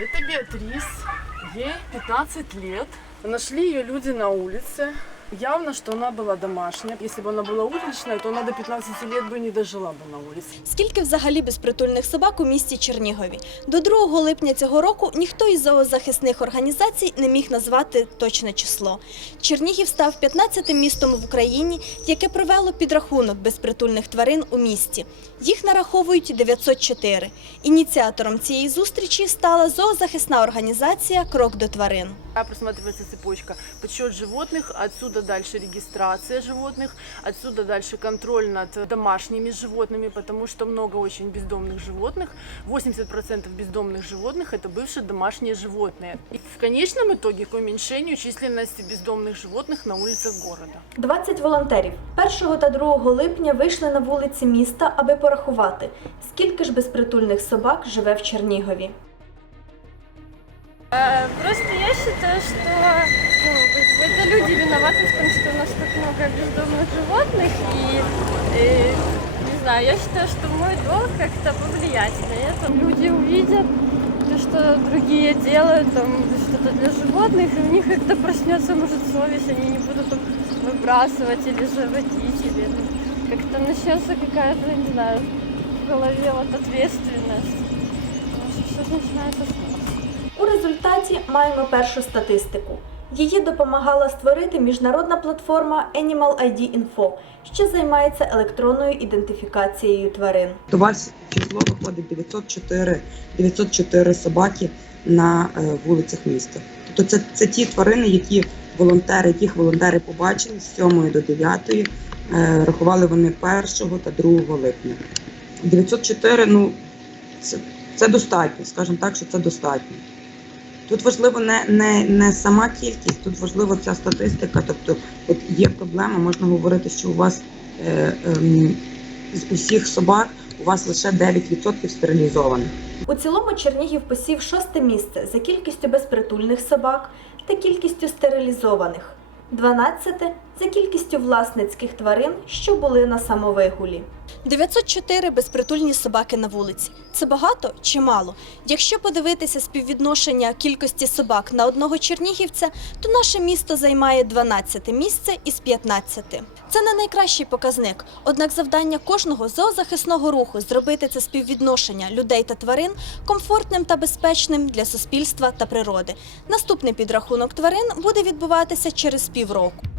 Это Беатрис. Ей 15 лет. Нашли ее люди на улице. Явно, что она была домашняя. Если бы она была уличная, то она до 15 лет бы не дожила бы на улице. Скільки взагалі безпритульних собак у місті Чернігові? До 2 липня цього року ніхто із зоозахисних організацій не міг назвати точне число. Чернігів став 15-тим містом в Україні, яке провело підрахунок безпритульних тварин у місті. Їх нараховують 904. Ініціатором цієї зустрічі стала зоозахисна організація Крок до тварин. А просматривается цепочка. Подсчет животных, отсюда дальше регистрация животных, отсюда дальше контроль над домашними животными, потому что много очень бездомных животных. 80% бездомных животных это бывшие домашние животные. И в конечном итоге к уменьшению численности бездомных животных на улицах города. 20 волонтерів 1 та 2 липня вийшли на вулиці міста, аби порахувати, скільки ж безпритульних собак живе в Чернігові. Просто я считаю, что ну, это люди виноваты в том, что у нас так много бездомных животных. И, э, не знаю, я считаю, что мой долг как-то повлиять на это. Люди увидят, то, что другие делают там что-то для животных, и у них как-то проснется, может, совесть, они не будут выбрасывать или заводить, или ну, как-то начнется какая-то, не знаю, в голове вот ответственность. Потому что все начинается с результаті маємо першу статистику. Її допомагала створити міжнародна платформа Animal ID Info, що займається електронною ідентифікацією тварин. До вас число виходить 904, 904 собаки на е, вулицях міста. Тобто це, це ті тварини, які волонтери, яких волонтери побачили з 7 до 9, е, рахували вони 1 та 2 липня. 904, ну це, це достатньо, скажімо так, що це достатньо. Тут важливо не, не, не сама кількість, тут важливо ця статистика. Тобто, от є проблема, можна говорити, що у вас е, е, з усіх собак у вас лише 9% стерилізованих. У цілому Чернігів посів шосте місце за кількістю безпритульних собак та кількістю стерилізованих, 12 за кількістю власницьких тварин, що були на самовигулі. 904 безпритульні собаки на вулиці. Це багато чи мало? Якщо подивитися співвідношення кількості собак на одного чернігівця, то наше місто займає 12 місце із 15. Це не найкращий показник. Однак завдання кожного зоозахисного руху зробити це співвідношення людей та тварин комфортним та безпечним для суспільства та природи. Наступний підрахунок тварин буде відбуватися через півроку.